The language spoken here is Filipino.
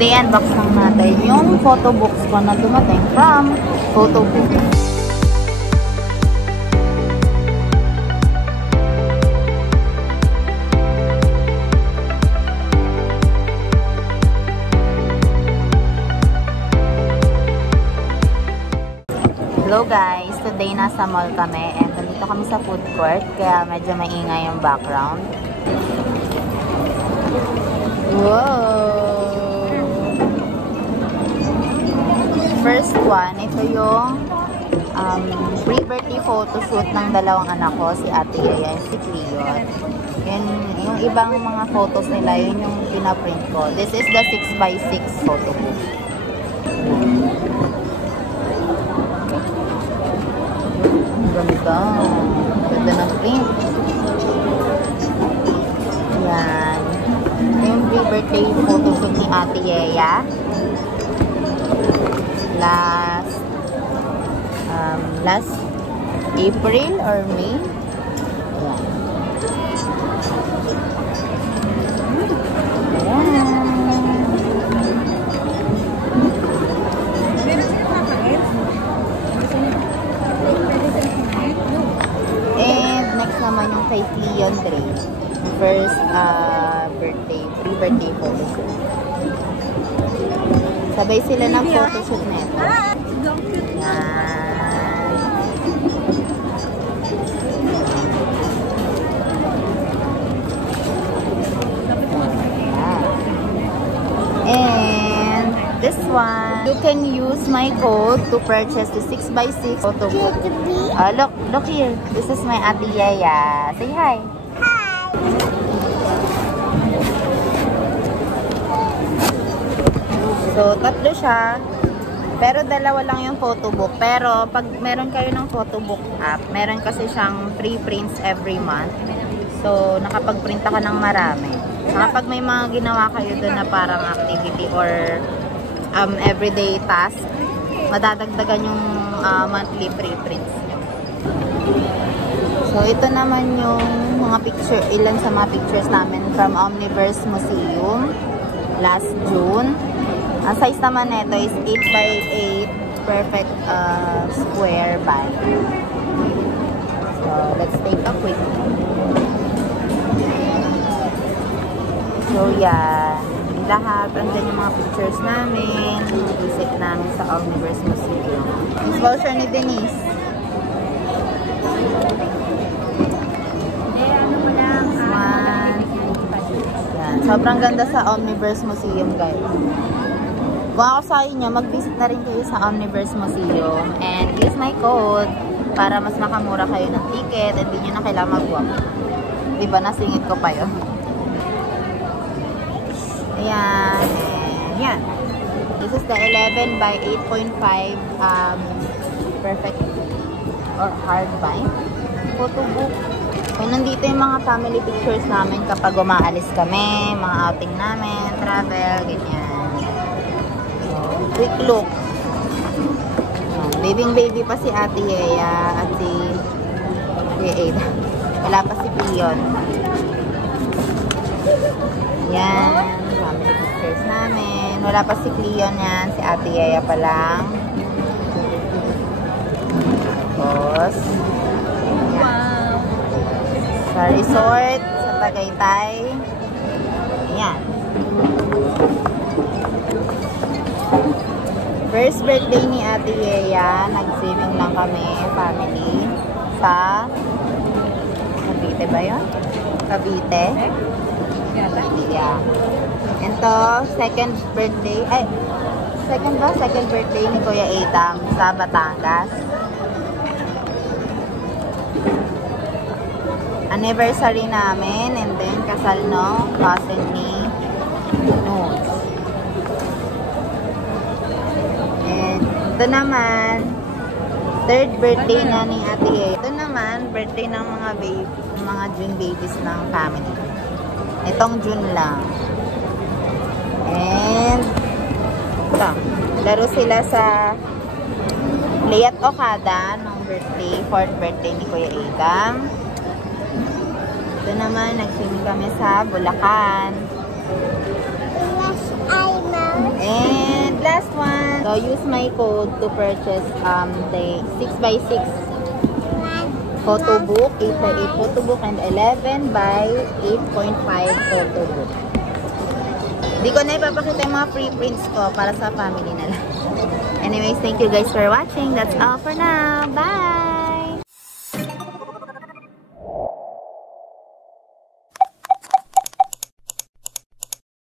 Today, unbox lang natin yung photo books ko na dumating from Photobook. Hello guys! Today nasa mall kami and nandito kami sa food court kaya medyo maingay yung background. Wow! First one, ito yung pre-birthday photoshoot ng dalawang anak ko, si Ate Yaya and si Cleon. Yung ibang mga photos nila, yun yung pinaprint ko. This is the 6x6 photo book. Ganda. Ganda ng print. Yan. Yung pre-birthday photoshoot ni Ate Yaya. Last April or May. Naman yung kay Cleon Dre. First pre-birthday photoshoot. Sabay sila ng photoshoot nito. Yan. And this one, you can use my code to purchase the 6x6 photo book. Look here. This is my Ate Yaya. Say hi. Hi. So, tatlo siya. Pero dalawa lang yung photo book. Pero pag meron kayo ng photo book app, meron kasi siyang free prints every month. So, nakapag-print ka ng marami. Kapag may mga ginawa kayo doon na parang activity or everyday task, madadagdagan yung monthly free prints. So, ito naman yung mga picture, ilan sa mga pictures namin from Omniverse Museum last June. Ang size naman nito is 8x8 perfect square bag. So, let's take a quick look. So, yeah. Lahat, andyan yung mga pictures namin. Visit namin sa Omniverse Museum. Voucher ni Denise. Yan. Sobrang ganda sa Omniverse Museum, guys. Kung ako sa inyo, mag-visit na rin kayo sa Omniverse Museum and use my code para mas makamura kayo ng ticket and hindi nyo na kailangan mag-walk. Diba, nasingit ko pa yun. Ayan. Yan. This is the 11x8.5 perfect or hardbind photo book. So, nandito yung mga family pictures namin kapag umaalis kami, mga outing namin, travel, ganyan. So, quick look. Baby pa si Ate Yaya at si Ada. Wala pa si Cleon. Yan. Family pictures namin. Wala pa si Cleon yan. Si Ate Yaya pa lang. Tapos, wow. Sa resort, sa Tagaytay. Ayan. First birthday ni Ate Yaya, nag-swimming lang kami, family, sa Cavite ba yun? Cavite? Yeah. And to, second birthday ni Kuya Etang sa Batangas. Anniversary namin and then kasal no cousin ni Nodes. And ito naman third birthday na ni Ate Yaya. Ito naman birthday ng mga June babies ng family. Itong June lang. And ito, laro sila sa Playat Okada ng birthday, 4th birthday ni Kuya Etang. Ito naman, nag-swimming kami sa Bulacan. So, use my code to purchase the 6x6 photo book, 8x8 photo book, and 11x8.5 photo book. Di ko na ipapakita yung mga free prints ko para sa family na lang. Anyways, thank you guys for watching. That's all for now. Bye!